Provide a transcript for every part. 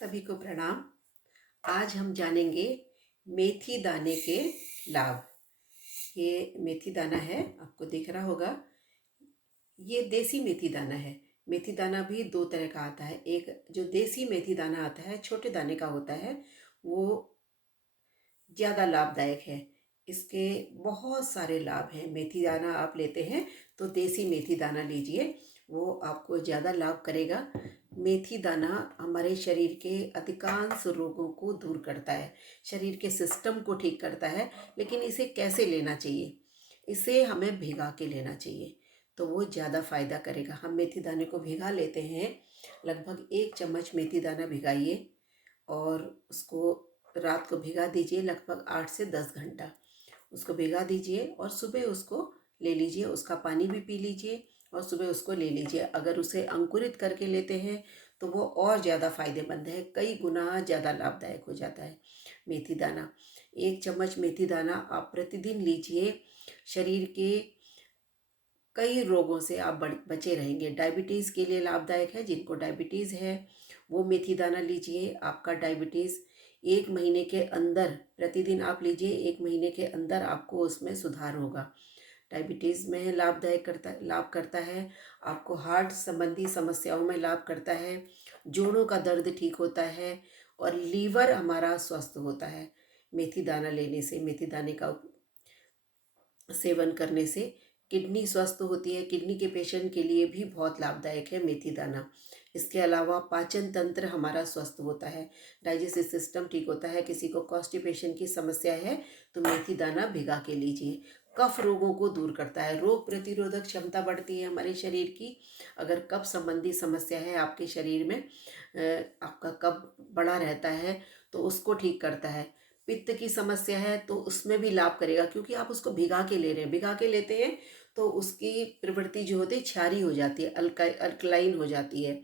सभी को प्रणाम। आज हम जानेंगे मेथी दाने के लाभ। ये मेथी दाना है, आपको दिख रहा होगा। ये देसी मेथी दाना है। मेथी दाना भी दो तरह का आता है। एक जो देसी मेथी दाना आता है, छोटे दाने का होता है, वो ज़्यादा लाभदायक है। इसके बहुत सारे लाभ हैं। मेथी दाना आप लेते हैं तो देसी मेथी दाना लीजिए, वो आपको ज़्यादा लाभ करेगा। मेथी दाना हमारे शरीर के अधिकांश रोगों को दूर करता है, शरीर के सिस्टम को ठीक करता है। लेकिन इसे कैसे लेना चाहिए? इसे हमें भिगा के लेना चाहिए, तो वो ज़्यादा फ़ायदा करेगा। हम मेथी दाने को भिगा लेते हैं। लगभग 1 चम्मच मेथी दाना भिगाइए और उसको रात को भिगा दीजिए, लगभग 8 से 10 घंटा उसको भिगा दीजिए और सुबह उसको ले लीजिए। उसका पानी भी पी लीजिए और सुबह उसको ले लीजिए। अगर उसे अंकुरित करके लेते हैं तो वो और ज़्यादा फायदेमंद है, कई गुना ज़्यादा लाभदायक हो जाता है। मेथी दाना, 1 चम्मच मेथी दाना आप प्रतिदिन लीजिए। शरीर के कई रोगों से आप बचे रहेंगे। डायबिटीज़ के लिए लाभदायक है। जिनको डायबिटीज़ है वो मेथी दाना लीजिए। आपका डायबिटीज़ 1 महीने के अंदर, प्रतिदिन आप लीजिए, 1 महीने के अंदर आपको उसमें सुधार होगा। डायबिटीज़ में लाभ करता है। आपको हार्ट संबंधी समस्याओं में लाभ करता है। जोड़ों का दर्द ठीक होता है और लीवर हमारा स्वस्थ होता है। मेथी दाना लेने से, मेथी दाने का सेवन करने से किडनी स्वस्थ होती है। किडनी के पेशेंट के लिए भी बहुत लाभदायक है मेथी दाना। इसके अलावा पाचन तंत्र हमारा स्वस्थ होता है, डाइजेस्टिव सिस्टम ठीक होता है। किसी को कॉन्स्टिपेशन की समस्या है तो मेथी दाना भिगा के लीजिए। कफ रोगों को दूर करता है, रोग प्रतिरोधक क्षमता बढ़ती है हमारे शरीर की। अगर कफ संबंधी समस्या है आपके शरीर में, आपका कफ बड़ा रहता है तो उसको ठीक करता है। पित्त की समस्या है तो उसमें भी लाभ करेगा, क्योंकि आप उसको भिगा के ले रहे हैं। भिगा के लेते हैं तो उसकी प्रवृत्ति जो होती है क्षारीय हो जाती है, अल्कलाइन हो जाती है।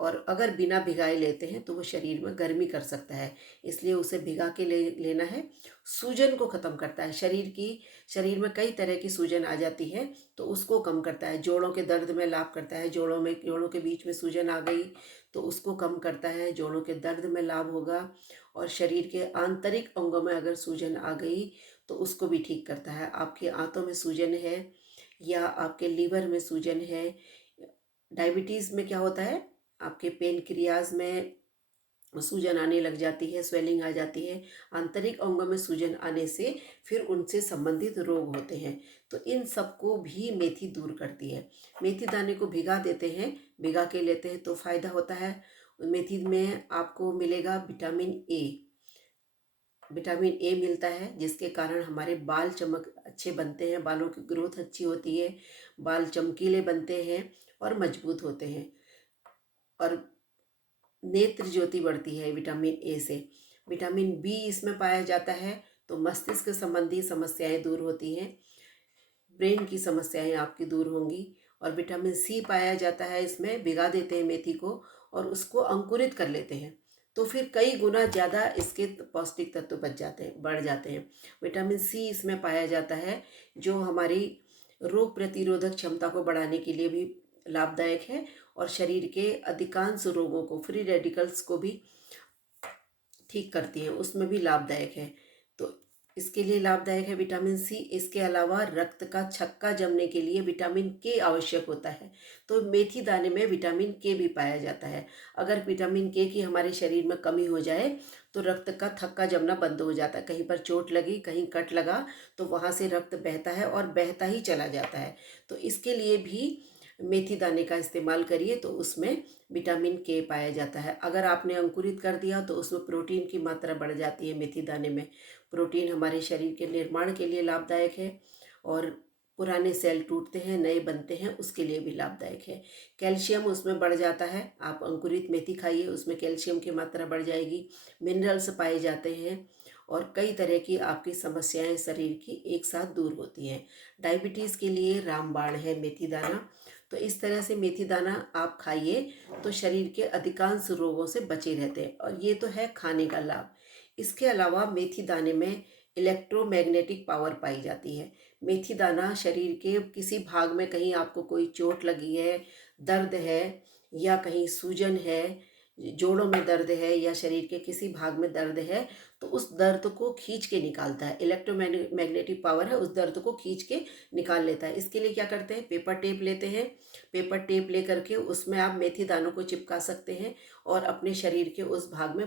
और अगर बिना भिगाए लेते हैं तो वो शरीर में गर्मी कर सकता है, इसलिए उसे भिगा के लेना है। सूजन को ख़त्म करता है। शरीर में कई तरह की सूजन आ जाती है तो उसको कम करता है। जोड़ों के दर्द में लाभ करता है। जोड़ों के बीच में सूजन आ गई तो उसको कम करता है, जोड़ों के दर्द में लाभ होगा। और शरीर के आंतरिक अंगों में अगर सूजन आ गई तो उसको भी ठीक करता है। आपके आंतों में सूजन है या आपके लीवर में सूजन है, डायबिटीज़ में क्या होता है, आपके पेनक्रियाज में सूजन आने लग जाती है, स्वेलिंग आ जाती है। आंतरिक अंगों में सूजन आने से फिर उनसे संबंधित रोग होते हैं। तो इन सबको भी मेथी दूर करती है। मेथी दाने को भिगा देते हैं, भिगा के लेते हैं तो फ़ायदा होता है। मेथी में आपको मिलेगा विटामिन ए। विटामिन ए मिलता है जिसके कारण हमारे बाल चमक अच्छे बनते हैं, बालों की ग्रोथ अच्छी होती है, बाल चमकीले बनते हैं और मजबूत होते हैं। और नेत्र ज्योति बढ़ती है विटामिन ए से। विटामिन बी इसमें पाया जाता है तो मस्तिष्क संबंधी समस्याएं दूर होती हैं, ब्रेन की समस्याएं आपकी दूर होंगी। और विटामिन सी पाया जाता है इसमें। भिगा देते हैं मेथी को और उसको अंकुरित कर लेते हैं तो फिर कई गुना ज़्यादा इसके पौष्टिक तत्व बढ़ जाते हैं। विटामिन सी इसमें पाया जाता है जो हमारी रोग प्रतिरोधक क्षमता को बढ़ाने के लिए भी लाभदायक है और शरीर के अधिकांश रोगों को, फ्री रेडिकल्स को भी ठीक करती हैं, उसमें भी लाभदायक है। तो इसके लिए लाभदायक है विटामिन सी। इसके अलावा रक्त का छक्का जमने के लिए विटामिन के आवश्यक होता है, तो मेथी दाने में विटामिन के भी पाया जाता है। अगर विटामिन के की हमारे शरीर में कमी हो जाए तो रक्त का थक्का जमना बंद हो जाता है। कहीं पर चोट लगी, कहीं कट लगा तो वहाँ से रक्त बहता है और बहता ही चला जाता है। तो इसके लिए भी मेथी दाने का इस्तेमाल करिए तो उसमें विटामिन के पाया जाता है। अगर आपने अंकुरित कर दिया तो उसमें प्रोटीन की मात्रा बढ़ जाती है। मेथी दाने में प्रोटीन हमारे शरीर के निर्माण के लिए लाभदायक है और पुराने सेल टूटते हैं, नए बनते हैं, उसके लिए भी लाभदायक है। कैल्शियम उसमें बढ़ जाता है। आप अंकुरित मेथी खाइए, उसमें कैल्शियम की मात्रा बढ़ जाएगी, मिनरल्स पाए जाते हैं और कई तरह की आपकी समस्याएं शरीर की एक साथ दूर होती हैं। डायबिटीज़ के लिए रामबाण है मेथी दाना। तो इस तरह से मेथी दाना आप खाइए तो शरीर के अधिकांश रोगों से बचे रहते हैं। और ये तो है खाने का लाभ। इसके अलावा मेथी दाने में इलेक्ट्रोमैग्नेटिक पावर पाई जाती है। मेथी दाना शरीर के किसी भाग में, कहीं आपको कोई चोट लगी है, दर्द है या कहीं सूजन है जोड़ों में दर्द है या शरीर के किसी भाग में दर्द है, तो उस दर्द को खींच के निकालता है। इलेक्ट्रोमैग्नेटिक पावर है, उस दर्द को खींच के निकाल लेता है। इसके लिए क्या करते हैं, पेपर टेप लेते हैं। पेपर टेप ले करके उसमें आप मेथी दानों को चिपका सकते हैं और अपने शरीर के उस भाग में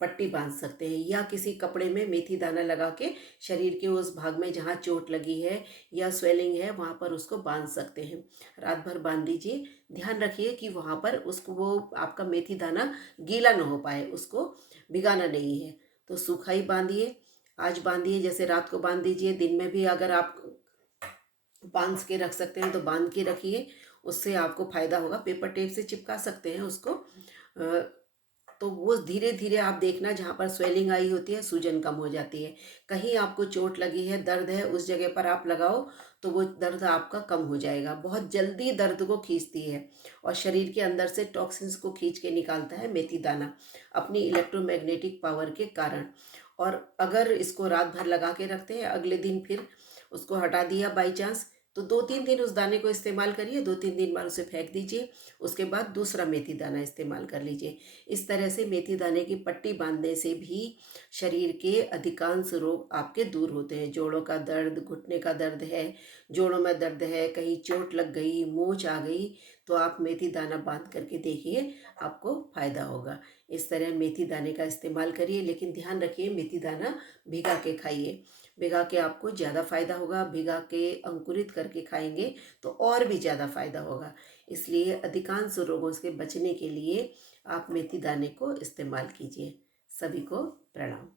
पट्टी बांध सकते हैं, या किसी कपड़े में मेथी दाना लगा के शरीर के उस भाग में जहाँ चोट लगी है या स्वेलिंग है वहाँ पर उसको बांध सकते हैं। रात भर बांध दीजिए। ध्यान रखिए कि वहाँ पर उसको वो आपका मेथी दाना गीला ना हो पाए, उसको भिगाना नहीं है। तो सूखा ही बांधिए। आज बांधिए, जैसे रात को बांध दीजिए। दिन में भी अगर आप बांध के रख सकते हैं तो बांध के रखिए, उससे आपको फायदा होगा। पेपर टेप से चिपका सकते हैं उसको। तो वो धीरे धीरे आप देखना, जहाँ पर स्वेलिंग आई होती है सूजन कम हो जाती है। कहीं आपको चोट लगी है, दर्द है, उस जगह पर आप लगाओ तो वो दर्द आपका कम हो जाएगा। बहुत जल्दी दर्द को खींचती है और शरीर के अंदर से टॉक्सिन्स को खींच के निकालता है मेथी दाना, अपनी इलेक्ट्रोमैग्नेटिक पावर के कारण। और अगर इसको रात भर लगा के रखते हैं, अगले दिन फिर उसको हटा दिया बाई चांस, तो 2-3 दिन उस दाने को इस्तेमाल करिए, 2-3 दिन बाद उसे फेंक दीजिए। उसके बाद दूसरा मेथी दाना इस्तेमाल कर लीजिए। इस तरह से मेथी दाने की पट्टी बांधने से भी शरीर के अधिकांश रोग आपके दूर होते हैं। जोड़ों का दर्द, घुटने का दर्द है, जोड़ों में दर्द है, कहीं चोट लग गई, मोच आ गई, तो आप मेथी दाना बांध करके देखिए, आपको फायदा होगा। इस तरह मेथी दाने का इस्तेमाल करिए, लेकिन ध्यान रखिए मेथी दाना भिगा के खाइए। भिगा के आपको ज़्यादा फायदा होगा। भिगा के अंकुरित करके खाएंगे तो और भी ज़्यादा फायदा होगा। इसलिए अधिकांश रोगों से बचने के लिए आप मेथी दाने को इस्तेमाल कीजिए। सभी को प्रणाम।